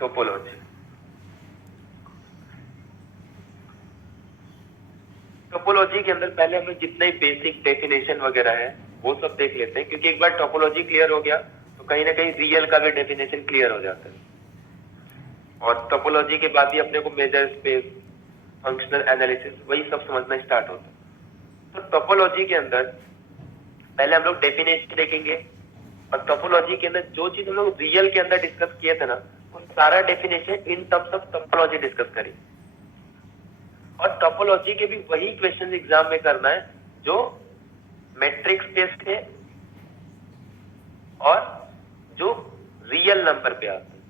Topology. Topology के अंदर पहले हमें जितने बेसिक डेफिनेशन वगैरह है वो सब देख लेते हैं, क्योंकि एक बार टोपोलॉजी क्लियर हो गया तो कहीं ना कहीं रियल का भी डेफिनेशन क्लियर हो जाता है। और टोपोलॉजी के बाद ही अपने को मेजर स्पेस, फंक्शनल एनालिसिस, वही सब समझना स्टार्ट होता है। तो टोपोलॉजी के अंदर पहले हम लोग डेफिनेशन देखेंगे, और टोपोलॉजी के अंदर जो चीज हम लोग रियल के अंदर डिस्कस किए थे ना, वो सारा definition in terms of topology discuss करेंगे। और टोपोलॉजी के भी वही क्वेश्चन एग्जाम में करना है जो मैट्रिक्स स्पेस थे और जो रियल नंबर पे आते हैं।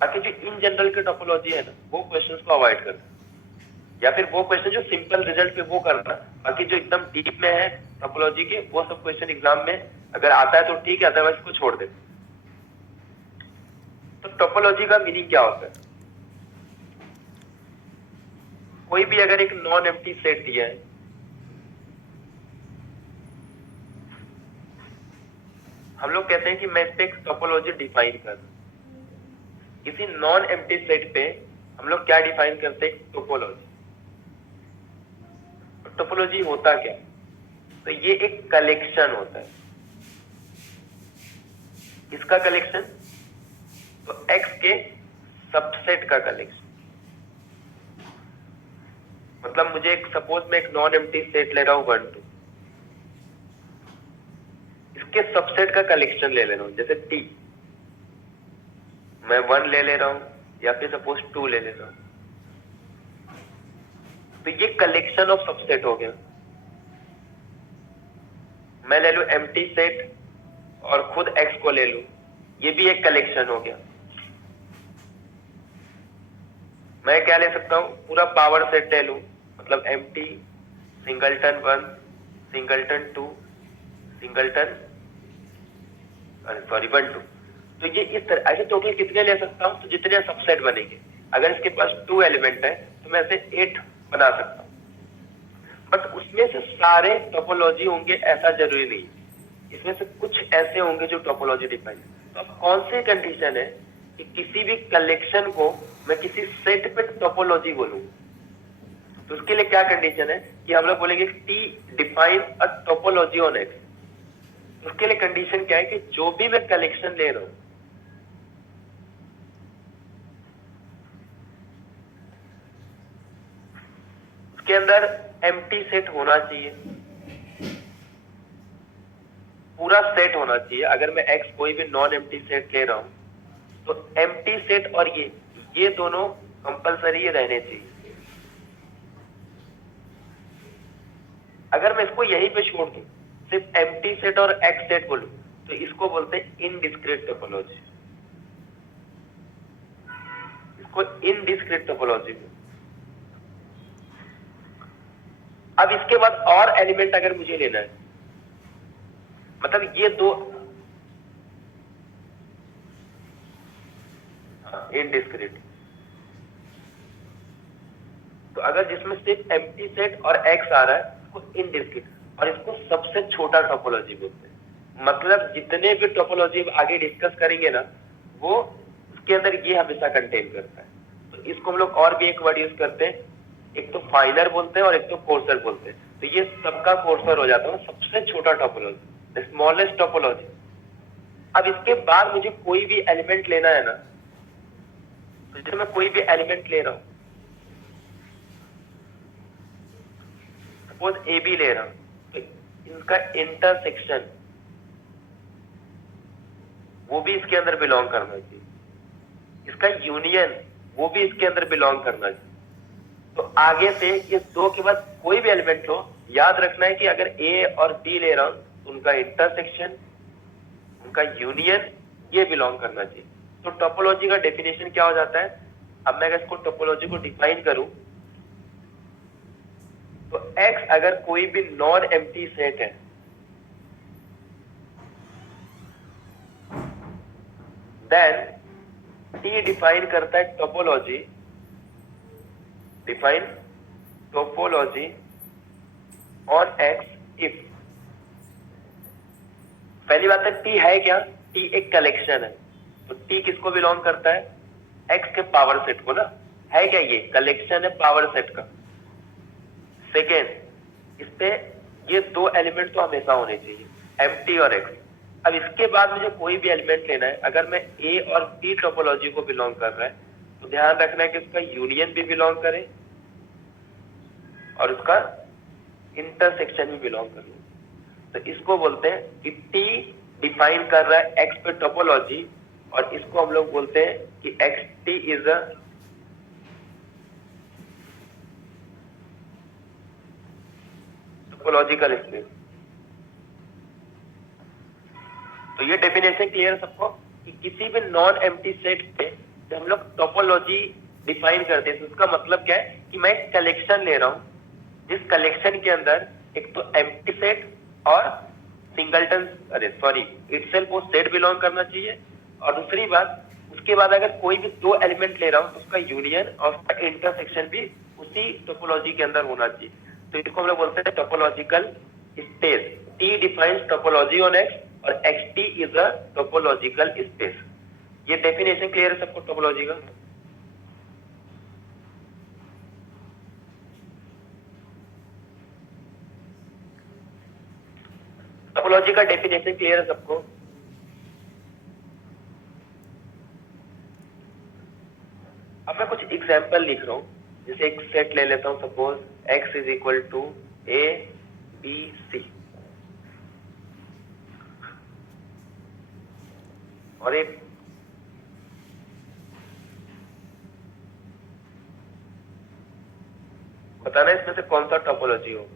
बाकी जो इन जनरल के टोपोलॉजी है ना, वो क्वेश्चंस को अवॉइड करना, या फिर वो क्वेश्चन जो सिंपल रिजल्ट पे वो करना। बाकी जो एकदम डीप में है टोपोलॉजी के, वो सब क्वेश्चन एग्जाम में अगर आता है तो ठीक है, अदरवाइज इसको छोड़ दे। तो टोपोलॉजी का मीनिंग क्या होता है? कोई भी अगर एक नॉन एम्प्टी सेट दिया है, हम लोग कहते हैं कि मैं इस पे एक टोपोलॉजी डिफाइन कर। किसी नॉन एम्प्टी सेट पे हम लोग क्या डिफाइन करते हैं? टोपोलॉजी। टोपोलॉजी होता क्या? तो ये एक कलेक्शन होता है। इसका कलेक्शन? तो एक्स के सबसेट का कलेक्शन। मतलब मुझे एक, सपोज मैं एक नॉन एम्प्टी सेट ले रहा हूं 1 2, इसके सबसेट का कलेक्शन ले रहा हूं। जैसे टी, मैं 1 ले रहा हूं, या फिर सपोज 2 ले रहा हूं, तो ये कलेक्शन ऑफ सबसेट हो गया। मैं ले लू एम्प्टी सेट और खुद एक्स को ले लू, ये भी एक कलेक्शन हो गया। मैं क्या ले सकता हूं? पूरा पावर सेट ले लू, मतलब empty, singleton 1, singleton 2, singleton, sorry 1 2। तो ये इस तरह, ऐसे टोटल कितने ले सकता हूं? तो जितने सबसेट बनेंगे। अगर इसके पास 2 एलिमेंट है तो मैं ऐसे 8 बना सकता हूं। बट उसमें से सारे टोपोलॉजी होंगे ऐसा जरूरी नहीं, इसमें से कुछ ऐसे होंगे जो टोपोलॉजी डिफाइन। तो अब कौन से कंडीशन है कि किसी भी कलेक्शन को मैं किसी सेट पे टोपोलॉजी बोलूं? तो उसके लिए क्या कंडीशन है कि हम लोग बोलेंगे T define a topology on x. उसके लिए कंडीशन क्या है कि जो भी मैं कलेक्शन ले रहा हूं, उसके अंदर एम्प्टी सेट होना चाहिए, पूरा सेट होना चाहिए। अगर मैं एक्स कोई भी नॉन एम्प्टी सेट ले रहा हूं तो एम्प्टी सेट और ये दोनों कंपलसरी रहने चाहिए। अगर मैं इसको यहीं पे छोड़ दूं, सिर्फ एम्प्टी सेट और एक्स सेट बोलूं, तो इसको बोलते हैं इनडिस्क्रीट टोपोलॉजी। इसको इनडिस्क्रीट टोपोलॉजी बोलते। अब इसके बाद और एलिमेंट अगर मुझे लेना है, मतलब ये दो इनडिस्क्रीट, तो अगर जिसमें सिर्फ एम्प्टी सेट और एक्स आ रहा है उसको इनडिस्क्रीट, और इसको सबसे छोटा टोपोलॉजी बोलते हैं। मतलब जितने भी टोपोलॉजी आगे डिस्कस करेंगे ना, वो उसके अंदर ये हमेशा कंटेन करता है। तो इसको हम लोग और भी एक वर्ड यूज करते हैं, एक तो फाइनर बोलते हैं और एक तो कोर्सर बोलते हैं। तो ये सबका कोर्सर हो जाता है, सबसे छोटा टोपोलॉजी, द स्मॉलेस्ट टोपोलॉजी। अब इसके बाद मुझे कोई भी एलिमेंट लेना है ना, तो जैसे मैं कोई भी एलिमेंट ले रहा हूं, सपोज ए बी ले रहा हूं, तो इनका इंटरसेक्शन वो भी इसके अंदर बिलोंग करना चाहिए, इसका यूनियन वो भी इसके अंदर बिलोंग करना चाहिए। तो आगे से ये दो के बाद कोई भी एलिमेंट हो, याद रखना है कि अगर ए और बी ले रहा हूं तो उनका इंटरसेक्शन, उनका यूनियन ये बिलोंग करना चाहिए। तो टोपोलॉजी का डेफिनेशन क्या हो जाता है? अब मैं अगर इसको टोपोलॉजी को डिफाइन करूं, तो एक्स अगर कोई भी नॉन एम्प्टी सेट है, देन टी डिफाइन करता है topology, define topology on x if. पहली बात है टी है क्या? टी एक कलेक्शन है। तो टी किसको बिलोंग करता है? एक्स के पावर सेट को ना, है क्या ये कलेक्शन है पावर सेट का। सेकेंड, इस पे ये दो एलिमेंट तो हमेशा होने चाहिए, एम्प्टी और एक्स। अब इसके बाद मुझे कोई भी एलिमेंट लेना है, अगर मैं ए और बी टोपोलॉजी को बिलोंग कर रहा है तो ध्यान रखना है कि उसका यूनियन भी बिलोंग करे और उसका इंटरसेक्शन भी बिलोंग करे। तो इसको बोलते हैं कि टी डिफाइन कर रहा है एक्स पे टोपोलॉजी, और इसको हम लोग बोलते हैं कि x T is a topological space. तो ये डेफिनेशन क्लियर है सबको कि किसी भी नॉन एम्प्टी सेट पे जब हम लोग टोपोलॉजी डिफाइन करते हैं तो उसका मतलब क्या है कि मैं एक कलेक्शन ले रहा हूं जिस कलेक्शन के अंदर एक तो एम्प्टी सेट और सिंगलटन इटसेल्फ वो सेट बिलोंग करना चाहिए, और दूसरी बात उसके बाद अगर कोई भी दो एलिमेंट ले रहा हूं तो उसका यूनियन और उसका इंटरसेक्शन भी उसी टोपोलॉजी के अंदर होना चाहिए। तो इसको हम लोग बोलते हैं topological space. T defines topology on X और X T is a topological space. ये डेफिनेशन क्लियर है सबको टोपोलॉजी का? टोपोलॉजी का डेफिनेशन क्लियर है सबको? अब मैं कुछ एग्जांपल लिख रहा हूं, जैसे एक सेट ले लेता हूं, suppose x is equal to A B C, और एक बताना इसमें से कौन सा टोपोलॉजी हो।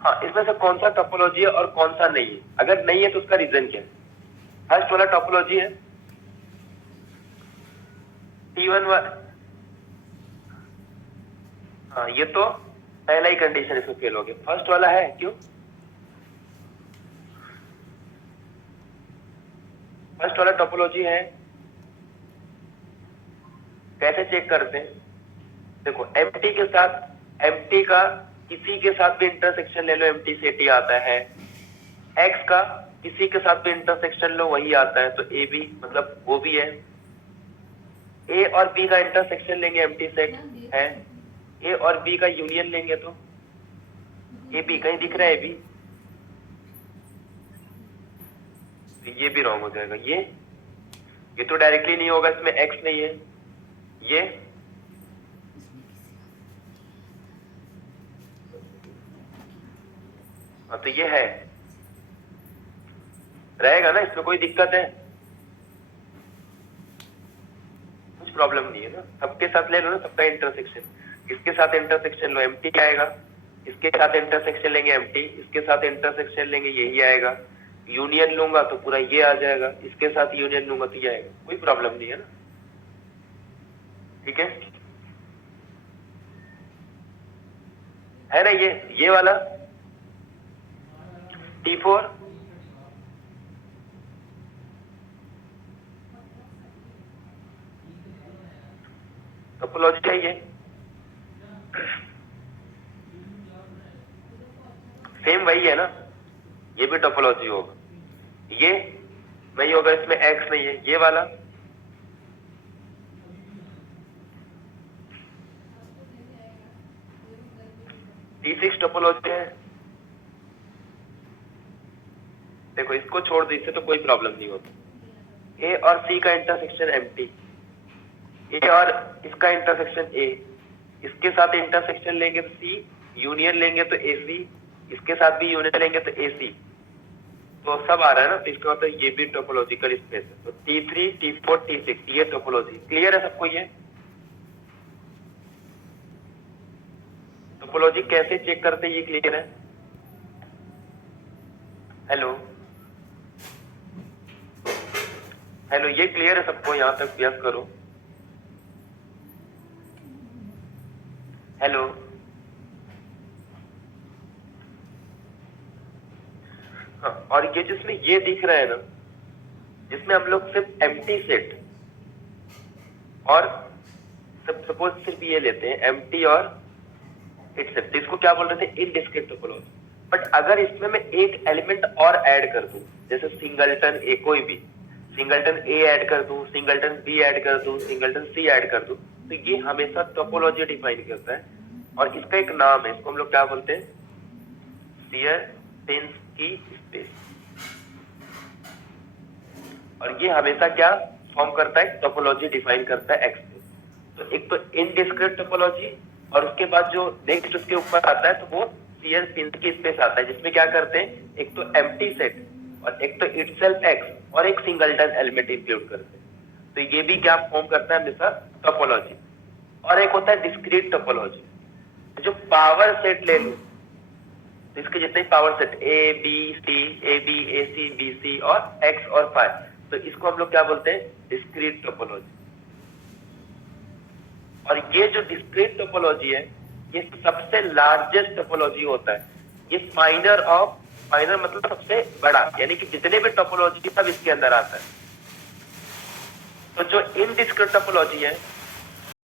हाँ, इसमें से कौन सा टोपोलॉजी है और कौन सा नहीं है? अगर नहीं है तो उसका रीजन क्या है? फर्स्ट वाला टोपोलॉजी है T1 हाँ, ये तो पहला ही कंडीशन इसमें फेल हो गया। फर्स्ट वाला है क्यों? फर्स्ट वाला टोपोलॉजी है, कैसे चेक करते हैं? देखो एम्प्टी के साथ एम्प्टी का किसी के साथ भी इंटरसेक्शन ले लो एम्प्टी सेट ही आता है, एक्स का किसी के साथ भी इंटरसेक्शन लो वही आता है, तो ए बी मतलब वो भी है। ए और बी का इंटरसेक्शन लेंगे एम्प्टी सेट है, ए और बी का यूनियन लेंगे तो ए बी, कहीं दिख रहा है ए बी? तो ये भी रॉन्ग हो जाएगा। ये तो डायरेक्टली नहीं होगा, इसमें एक्स नहीं है। ये हाँ, तो ये है, रहेगा ना, इसमें कोई दिक्कत है? कुछ प्रॉब्लम नहीं है ना, सबके साथ ले लो ना सबका इंटरसेक्शन। इसके साथ इंटरसेक्शन लो एम्प्टी आएगा, इसके साथ इंटरसेक्शन लेंगे एम्प्टी, इसके साथ इंटरसेक्शन लेंगे यही आएगा, यूनियन लूंगा तो पूरा ये आ जाएगा, इसके साथ यूनियन लूंगा तो ये आएगा, कोई प्रॉब्लम नहीं है ना। ठीक है ना? ये वाला T4 टोपोलॉजी है, ये सेम वही है ना, ये भी टोपोलॉजी होगा, ये नहीं होगा, इसमें एक्स नहीं है। ये वाला T6 टोपोलॉजी है। देखो इसको छोड़ दो, इससे तो कोई प्रॉब्लम नहीं होती। ए और सी का इंटरसेक्शन एम्प्टी, ए और इसका इंटरसेक्शन ए, इसके साथ इंटरसेक्शन लेंगे तो सी, यूनियन लेंगे तो ए सी, इसके साथ भी यूनियन लेंगे तो ए सी। तो सब आ रहा है ना, तो इसका मतलब ये भी टोपोलॉजिकल स्पेस है। तो T3 T4 T6 ये टोपोलॉजी क्लियर है सबको? ये टोपोलॉजी कैसे चेक करते हैं ये क्लियर है? हेलो हेलो, ये क्लियर है सबको? यहां तक यस करो। हेलो हाँ, और ये जिसमें ये दिख रहा है ना, जिसमें हम लोग सिर्फ एम्प्टी सेट और सपोज सिर्फ ये लेते हैं एम्प्टी और इट सेट, तो इसको क्या बोल रहे थे? Indiscrete topology. बट अगर इसमें मैं एक एलिमेंट और ऐड कर दूं, जैसे सिंगलटन ए, कोई भी सिंगलटन ए ऐड कर दूं, सिंगलटन बी ऐड कर दूं, सिंगलटन सी ऐड कर दूं, तो ये हमेशा टोपोलॉजी डिफाइन करता है। और इसका एक नाम है, इसको हम लोग क्या बोलते हैं? सियरपिंस्की स्पेस। और ये हमेशा क्या फॉर्म करता है? टोपोलॉजी डिफाइन करता है एक्स पे। तो एक तो इनडिस्क्रीट टोपोलॉजी, और उसके बाद जो नेक्स्ट उसके ऊपर आता है तो वो सियरपिंस्की स्पेस आता है, जिसमें क्या करते हैं? एक तो एम्प्टी सेट और एक तो इटसेल्फ एक्स और एक सिंगलटन एलिमेंट इंक्लूड करते हैं। तो ये भी क्या फॉर्म करता है? हमेशा टोपोलॉजी। और एक होता है डिस्क्रीट टोपोलॉजी, जो पावर सेट ले लो, इसके जितने power set A B C B C और एक्स और फाइव, तो इसको हम लोग क्या बोलते हैं? Discrete topology. और ये जो डिस्क्रीट टोपोलॉजी है, ये सबसे लार्जेस्ट टोपोलॉजी होता है। ये माइनर मतलब सबसे बड़ा, यानी कि जितने भी टोपोलॉजी सब इसके अंदर आता है। तो जो इनडिस्क्रीट टोपोलॉजी है